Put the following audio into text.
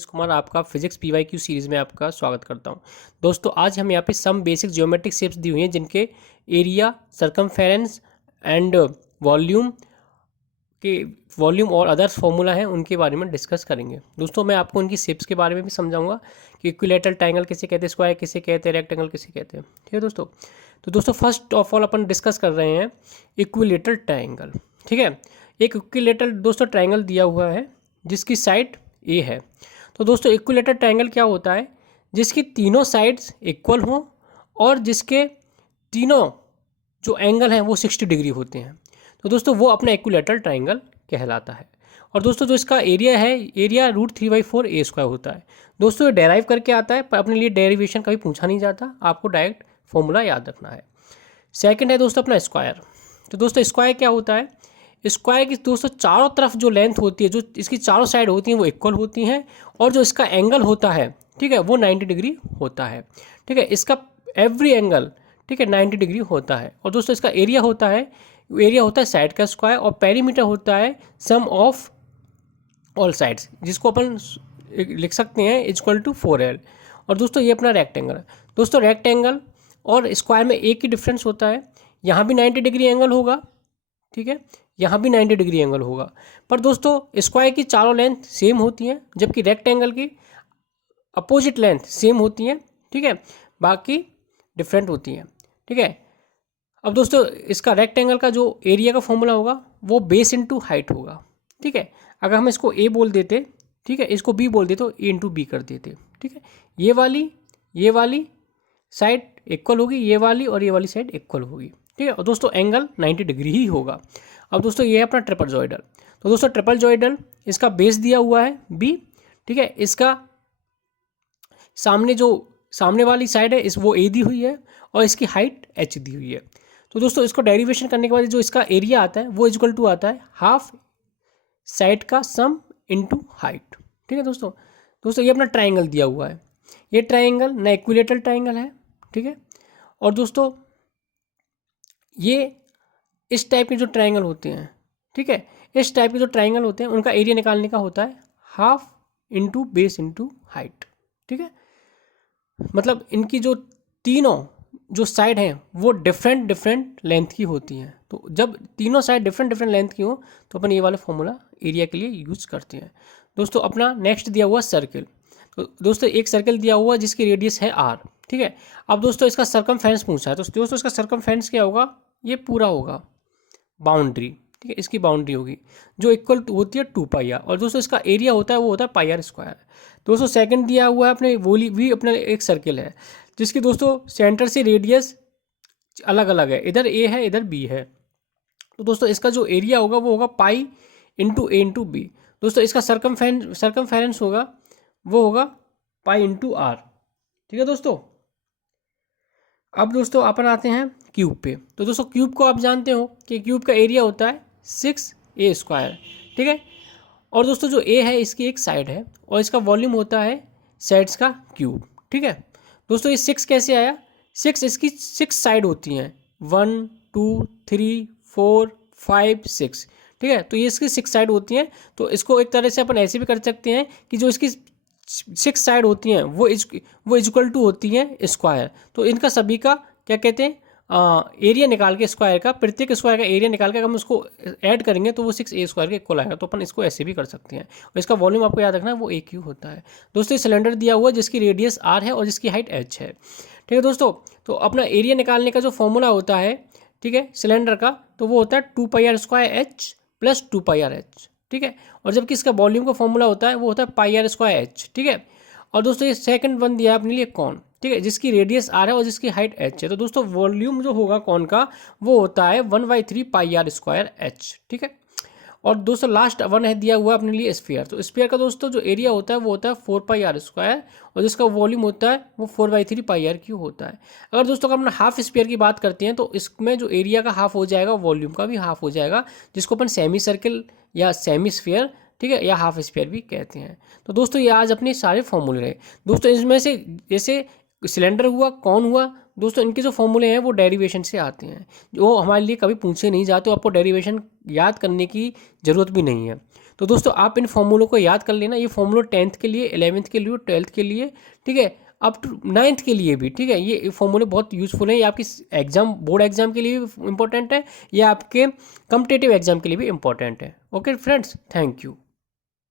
कुमार आपका physics PYQ series में आपका स्वागत करता हूं। दोस्तों आज हम यहाँ पे सम बेसिक ज्योमेट्रिक शेप्स दी हुई हैं जिनके एरिया, सरकमफेरेंस एंड वॉल्यूम और अदर्स फॉर्मूला हैं उनके बारे में डिस्कस करेंगे। दोस्तों मैं आपको उनकी शेप्स के बारे में भी समझाऊंगा कि इक्विलेटरल ट्रायंगल किसे कहते हैं, स्क्वायर किसे कहते हैं, रेक्टेंगल किसे कहते हैं। ठीक है दोस्तों। तो दोस्तों first of all upon discuss कर रहे हैं इक्विलेटरल ट्रायंगल। ठीक है, एक इक्विलेटरल दोस्तों ट्रायंगल दिया हुआ है जिसकी साइड ए है। तो दोस्तों इक्विलेटरल ट्रायंगल क्या होता है? जिसकी तीनों साइड्स इक्वल हों और जिसके तीनों जो एंगल हैं वो 60 डिग्री होते हैं। तो दोस्तों वो अपना इक्विलेटरल ट्रायंगल कहलाता है। और दोस्तों जो इसका एरिया है, एरिया √3/4 होता है। दोस्तों ये डेराइव करके आता है, पर अपने लिए डेरिवेशन कभी पूछा नहीं जाता, आपको डायरेक्ट फॉर्मूला याद रखना है। सेकंड है दोस्तों अपना स्क्वायर। तो दोस्तों स्क्वायर क्या होता है? स्क्वायर की दोस्तों चारों तरफ जो लेंथ होती है, जो इसकी चारों साइड होती हैं वो इक्वल होती हैं और जो इसका एंगल होता है, ठीक है, वो 90 डिग्री होता है। ठीक है, इसका एवरी एंगल, ठीक है, 90 डिग्री होता है। और दोस्तों इसका एरिया होता है साइड का स्क्वायर और पेरीमीटर होता है सम ऑफ ऑल साइड्स, जिसको अपन लिख सकते हैं =4L। और दोस्तों ये अपना रेक्टेंगल है। दोस्तों रेक्टेंगल और स्क्वायर में एक ही डिफरेंस होता है, यहाँ भी 90 डिग्री एंगल होगा, ठीक है, यहाँ भी 90 डिग्री एंगल होगा। पर दोस्तों स्क्वायर की चारों लेंथ सेम होती हैं जबकि रेक्टेंगल की अपोजिट लेंथ सेम होती हैं, ठीक है, बाकी डिफरेंट होती हैं। ठीक है, अब दोस्तों इसका रेक्टेंगल का जो एरिया का फॉर्मूला होगा वो बेस इंटू हाइट होगा। ठीक है, अगर हम इसको ए बोल देते, ठीक है, इसको बी बोल देते तो ए इंटू बी कर देते। ठीक है, ये वाली साइड इक्वल होगी, ये वाली और ये वाली साइड इक्वल होगी। ठीक है, और दोस्तों एंगल 90 डिग्री ही होगा। अब दोस्तों ये है अपना ट्रिपलजॉइडल। तो दोस्तों ट्रिपलजॉइडल इसका बेस दिया हुआ है बी, ठीक है, इसका सामने वाली साइड है वो ए दी हुई है और इसकी हाइट एच दी हुई है। तो दोस्तों इसको डेरिवेशन करने के बाद जो इसका एरिया आता है वो इक्वल टू आता है हाफ साइड का सम इनटू हाइट। ठीक है दोस्तों ये अपना ट्रायंगल दिया हुआ है। ये ट्रायंगल ना इक्विलेटरल ट्रायंगल है, ठीक है। और दोस्तों ये इस टाइप के जो ट्रायंगल होते हैं, ठीक है, इस टाइप के जो ट्रायंगल होते हैं उनका एरिया निकालने का होता है half into base into height. ठीक है, मतलब इनकी जो तीनों जो साइड हैं वो डिफरेंट लेंथ की होती हैं। तो जब तीनों साइड डिफरेंट लेंथ की हो तो अपन ये वाला फॉर्मूला एरिया के लिए यूज करते हैं। दोस्तों अपना नेक्स्ट दिया हुआ सर्किल। तो दोस्तों एक सर्किल दिया हुआ जिसकी रेडियस है r, ठीक है। अब दोस्तों इसका सरकमफेरेंस पूछा है, तो दोस्तों इसका सरकमफेरेंस क्या होगा? ये पूरा होगा बाउंड्री, ठीक है, इसकी बाउंड्री होगी जो इक्वल टू होती है 2πr। और दोस्तों इसका एरिया होता है वो होता है πr²। दोस्तों सेकंड दिया हुआ है अपने भी अपना एक सर्किल है जिसकी दोस्तों सेंटर से रेडियस अलग अलग है, इधर a है इधर b है। तो दोस्तों इसका जो एरिया होगा वो होगा पाई इंटू ए इंटू बी। दोस्तों इसका सरकमफेरेंस होगा वो होगा पाई इंटू आर। ठीक है दोस्तों। अब दोस्तों अपन आते हैं क्यूब पे। तो दोस्तों क्यूब को आप जानते हो कि क्यूब का एरिया होता है 6a², ठीक है। और दोस्तों जो a है इसकी एक साइड है और इसका वॉल्यूम होता है साइड्स का क्यूब, ठीक है। दोस्तों ये 6 कैसे आया? 6 इसकी 6 साइड होती हैं, 1 2 3 4 5 6, ठीक है। तो ये इसकी 6 साइड होती हैं। तो इसको एक तरह से अपन ऐसे भी कर सकते हैं कि जो इसकी 6 साइड होती हैं वो इक्वल टू होती हैं स्क्वायर। तो इनका सभी का क्या कहते हैं, एरिया निकाल के स्क्वायर का, प्रत्येक स्क्वायर का एरिया निकाल के अगर हम उसको ऐड करेंगे तो वो 6a² के इक्वल आएगा। तो अपन इसको ऐसे भी कर सकते हैं। और इसका वॉल्यूम आपको याद रखना है वो AQ होता है। दोस्तों ये सिलेंडर दिया हुआ जिसकी रेडियस r है और जिसकी हाइट h है, ठीक है दोस्तों। तो अपना एरिया निकालने का जो फॉर्मूला होता है, ठीक है, सिलेंडर का, तो वो होता है 2πr² प्लस 2πrh, ठीक है। और जबकि इसका वॉल्यूम का फॉर्मूला होता है वो होता है πr²h, ठीक है। और दोस्तों ये सेकंड वन दिया है अपने लिए कौन, ठीक है, जिसकी रेडियस r है और जिसकी हाइट h है। तो दोस्तों वॉल्यूम जो होगा कौन का वो होता है 1/3 πr²h, ठीक है। और दोस्तों लास्ट वन है दिया हुआ अपने लिए स्फीयर। तो स्फीयर का दोस्तों जो एरिया होता है वो होता है 4πr² और जिसका वॉल्यूम होता है वो 4/3 πr³ होता है। अगर दोस्तों अगर हम हाफ स्फीयर की बात करते हैं तो इसमें जो एरिया का हाफ हो जाएगा वॉल्यूम का भी हाफ हो जाएगा, जिसको अपन सेमी सर्किल या सेमी स्फीयर, ठीक है, या हाफ स्फीयर भी कहते हैं। तो दोस्तों ये आज अपने सारे फॉर्मूले रहे। दोस्तों इसमें से जैसे सिलेंडर हुआ, कौन हुआ, दोस्तों इनके जो फॉर्मूले हैं वो डेरिवेशन से आते हैं, जो हमारे लिए कभी पूछे नहीं जाते, आपको डेरिवेशन याद करने की ज़रूरत भी नहीं है। तो दोस्तों आप इन फॉर्मूलों को याद कर लेना, ये फॉर्मूला 10th के लिए, 11th के लिए, 12th के लिए, ठीक है, अप टू 9th के लिए भी, ठीक है। ये फॉर्मूले बहुत यूज़फुल हैं, ये आपकी एग्जाम, बोर्ड एग्जाम के लिए भी इंपॉर्टेंट है, ये आपके कम्पिटेटिव एग्जाम के लिए भी इंपॉर्टेंट है। Okay friends, thank you.